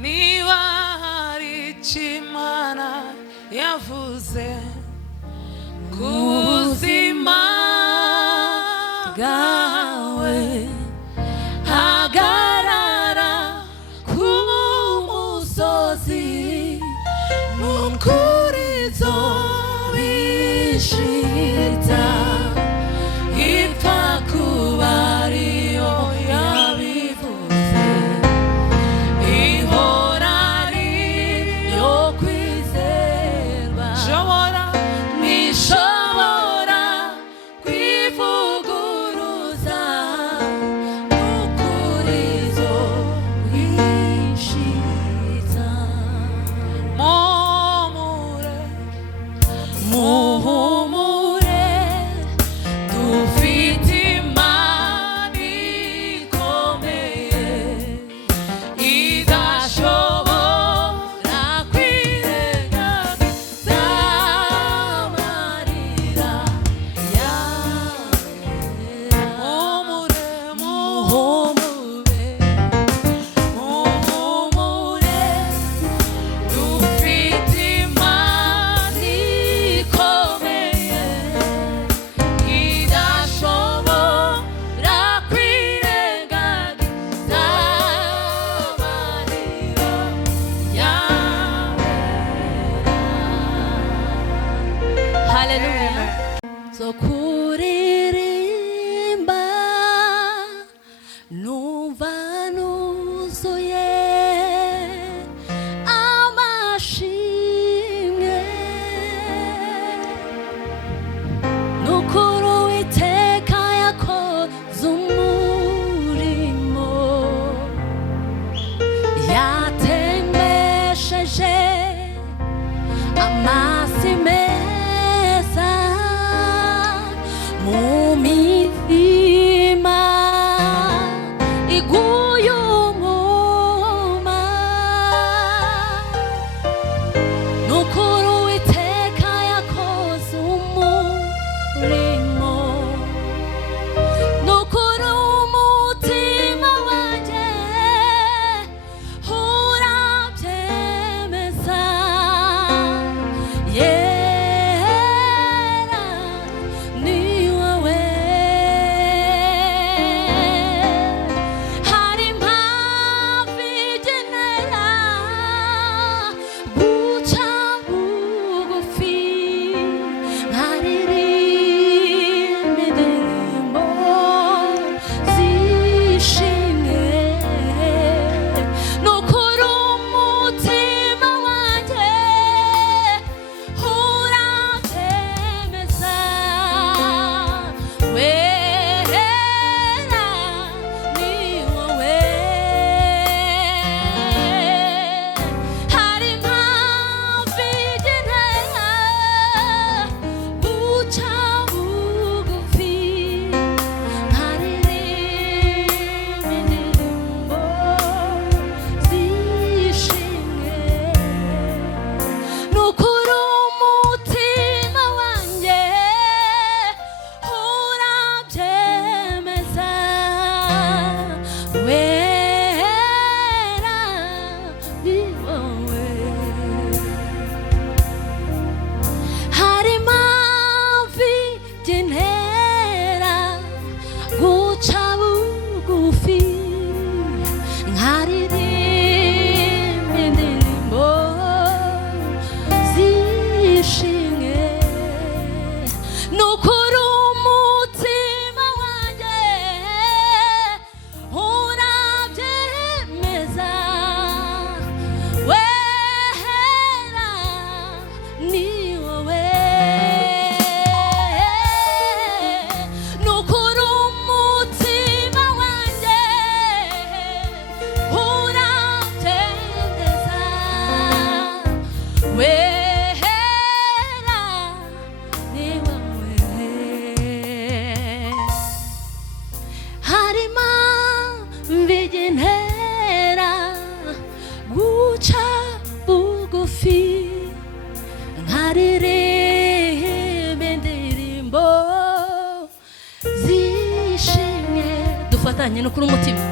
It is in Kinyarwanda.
niba hari Imana yavuze ku buzima bwawe, hagarara ku musozi, n'ukuri izobishitsa, ipfa kuba ariyo yabivuze, ihora ari yo kwizerwa, ntishobora kwivuguruza, n'ukuri izobishitsa. Muhumure, dufite Imana ikomeye, idashobora kwirengagiza amarira yawe. Muhumure, dufite Imana ikomeye, idashobora kwirengagiza amarira yawe. Haleluya. Zo kuririmba numva nuzuye amashimwe, n'ukuri Uwiteka yakoze umurimo, yatembesheje amazi meza mu mitima iguye umwuma, n'ukuri Uwiteka yakoze umurimo, n'ukuri umutima wanjye urabyemeza, yera ni wowe. Hari impamvu igenera guca bugufi, nkaririmba indirimbo zishimye, n'ukuri umutima wanjye urabyemeza, wera ni wowe. Hari impamvu igenera guca bugufi, nkaririmba indirimbo zishimye, n'ukuri umutima wanjye urabyemeza, wera ni wowe. Hari impamvu igenera guca bugufi, nkaririmba indirimbo zishimye, n'ukuri umutima wanjye urabyemeza, wera ni wowe. N'ukuri umutima wanjye urabyemeza, wera ni wowe. Hari impamvu igenera guca bugufi, nkaririmba indirimbo zishimye, dufatanye n'ukuri umutima.